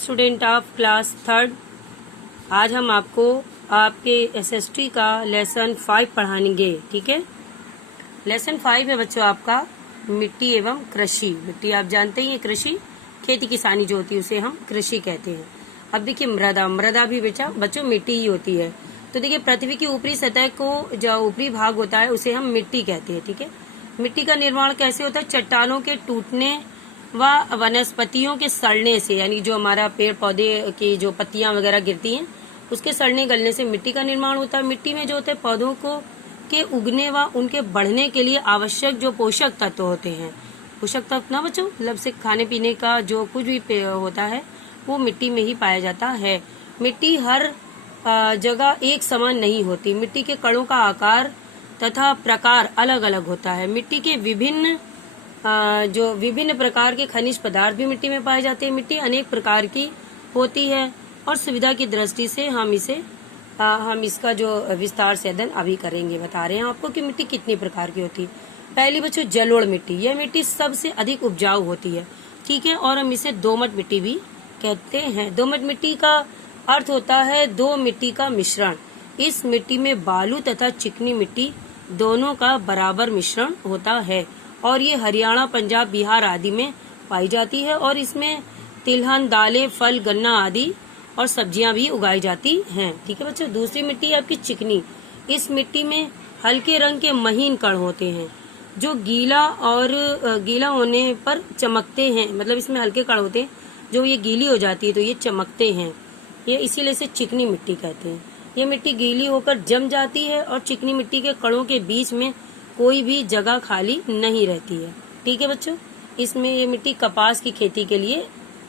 Student of class third. आज हम आपको आपके एसएसटी का लेसन 5 पढ़ाएंगे। ठीक है, लेसन 5 है बच्चों आपका मिट्टी एवं कृषि। मिट्टी आप जानते ही है, कृषि खेती किसानी जो होती है उसे हम कृषि कहते हैं। अब देखिए मृदा, मृदा भी बच्चों मिट्टी ही होती है। तो देखिए पृथ्वी की ऊपरी सतह को जो ऊपरी भाग होता है उसे हम मिट्टी कहते हैं। ठीक है, मिट्टी का निर्माण कैसे होता है? चट्टानों के टूटने व वनस्पतियों के सड़ने से, यानी जो हमारा पेड़ पौधे की जो पत्तियां वगैरह गिरती हैं उसके सड़ने गलने से मिट्टी का निर्माण होता है। मिट्टी में जो होते हैं पौधों को के उगने व उनके बढ़ने के लिए आवश्यक जो पोषक तत्व होते हैं, पोषक तत्व ना बच्चों मतलब से खाने पीने का जो कुछ भी होता है वो मिट्टी में ही पाया जाता है। मिट्टी हर जगह एक समान नहीं होती। मिट्टी के कणों का आकार तथा प्रकार अलग अलग होता है। मिट्टी के विभिन्न प्रकार के खनिज पदार्थ भी मिट्टी में पाए जाते हैं। मिट्टी अनेक प्रकार की होती है और सुविधा की दृष्टि से हम इसका जो विस्तार से अध्ययन अभी करेंगे। बता रहे हैं आपको कि मिट्टी कितनी प्रकार की होती है। पहली बच्चों जलोढ़ मिट्टी, यह मिट्टी सबसे अधिक उपजाऊ होती है। ठीक है, और हम इसे दोमट मिट्टी भी कहते हैं। दोमट मिट्टी का अर्थ होता है दो मिट्टी का मिश्रण। इस मिट्टी में बालू तथा चिकनी मिट्टी दोनों का बराबर मिश्रण होता है और ये हरियाणा, पंजाब, बिहार आदि में पाई जाती है और इसमें तिलहन, दालें, फल, गन्ना आदि और सब्जियां भी उगाई जाती हैं। ठीक है बच्चों, दूसरी मिट्टी है आपकी चिकनी। इस मिट्टी में हल्के रंग के महीन कण होते हैं जो गीला होने पर चमकते हैं। मतलब इसमें हल्के कण होते हैं, जो ये गीली हो जाती है तो ये चमकते हैं। ये इसीलिए इसे चिकनी मिट्टी कहते हैं। ये मिट्टी गीली होकर जम जाती है और चिकनी मिट्टी के कणों के बीच में कोई भी जगह खाली नहीं रहती है। ठीक है बच्चों, इसमें ये मिट्टी कपास की खेती के लिए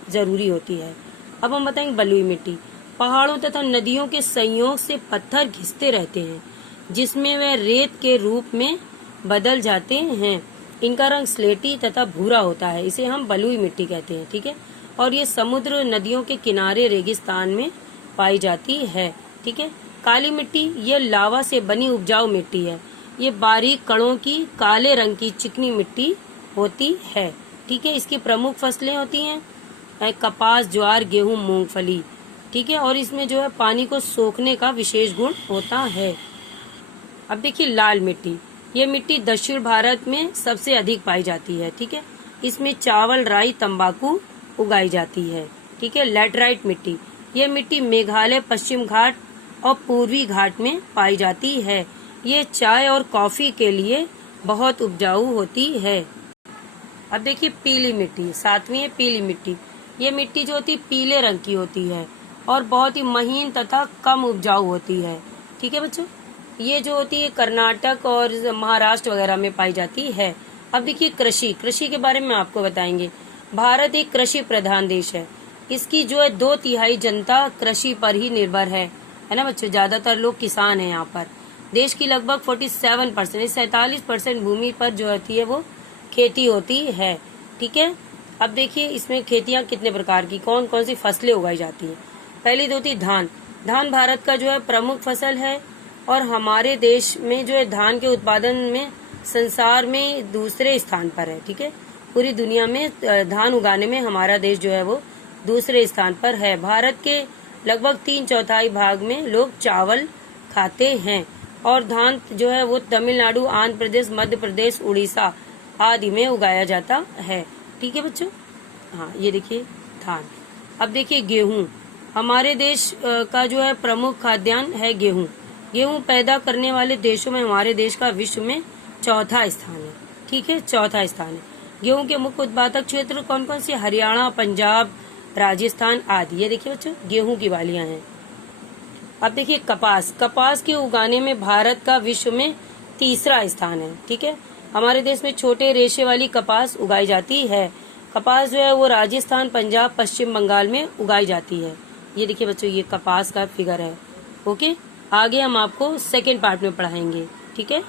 जरूरी होती है। अब हम बताएंगे बलुई मिट्टी। पहाड़ों तथा नदियों के संयोग से पत्थर घिसते रहते हैं जिसमें वे रेत के रूप में बदल जाते हैं। इनका रंग स्लेटी तथा भूरा होता है, इसे हम बलुई मिट्टी कहते हैं। ठीक है, और ये समुद्र, नदियों के किनारे, रेगिस्तान में पाई जाती है। ठीक है, काली मिट्टी ये लावा से बनी उपजाऊ मिट्टी है। ये बारीक कणों की काले रंग की चिकनी मिट्टी होती है। ठीक है, इसकी प्रमुख फसलें होती हैं कपास, ज्वार, गेहूं, मूंगफली। ठीक है, और इसमें जो है पानी को सोखने का विशेष गुण होता है। अब देखिए लाल मिट्टी, ये मिट्टी दक्षिण भारत में सबसे अधिक पाई जाती है। ठीक है, इसमें चावल, राई, तंबाकू उगाई जाती है। ठीक है, लैटराइट मिट्टी, ये मिट्टी मेघालय, पश्चिम घाट और पूर्वी घाट में पाई जाती है। ये चाय और कॉफी के लिए बहुत उपजाऊ होती है। अब देखिए पीली मिट्टी, सातवीं है पीली मिट्टी। ये मिट्टी जो होती है पीले रंग की होती है और बहुत ही महीन तथा कम उपजाऊ होती है। ठीक है बच्चों, ये जो होती है कर्नाटक और महाराष्ट्र वगैरह में पाई जाती है। अब देखिए कृषि, कृषि के बारे में आपको बताएंगे। भारत एक कृषि प्रधान देश है। इसकी जो है 2/3 जनता कृषि पर ही निर्भर है ना बच्चों। ज्यादातर लोग किसान हैं यहाँ पर। देश की लगभग 47% भूमि पर जो होती है वो खेती होती है। ठीक है, अब देखिए इसमें खेतियां कितने प्रकार की, कौन कौन सी फसलें उगाई जाती हैं। पहली होती है धान। धान भारत का जो है प्रमुख फसल है और हमारे देश में जो है धान के उत्पादन में संसार में दूसरे स्थान पर है। ठीक है, पूरी दुनिया में धान उगाने में हमारा देश जो है वो दूसरे स्थान पर है। भारत के लगभग 3/4 भाग में लोग चावल खाते हैं और धान जो है वो तमिलनाडु, आंध्र प्रदेश, मध्य प्रदेश, उड़ीसा आदि में उगाया जाता है। ठीक है बच्चों, हाँ ये देखिए धान। अब देखिए गेहूं, हमारे देश का जो है प्रमुख खाद्यान्न है गेहूं। गेहूं पैदा करने वाले देशों में हमारे देश का विश्व में 4था स्थान है। ठीक है, 4था स्थान है। गेहूं के मुख्य उत्पादक क्षेत्र कौन कौन से? हरियाणा, पंजाब, राजस्थान आदि। ये देखिए बच्चों गेहूं की वालियां हैं। अब देखिए कपास, कपास के उगाने में भारत का विश्व में 3रा स्थान है। ठीक है, हमारे देश में छोटे रेशे वाली कपास उगाई जाती है। कपास जो है वो राजस्थान, पंजाब, पश्चिम बंगाल में उगाई जाती है। ये देखिए बच्चों ये कपास का फिगर है। ओके, आगे हम आपको सेकेंड पार्ट में पढ़ाएंगे। ठीक है।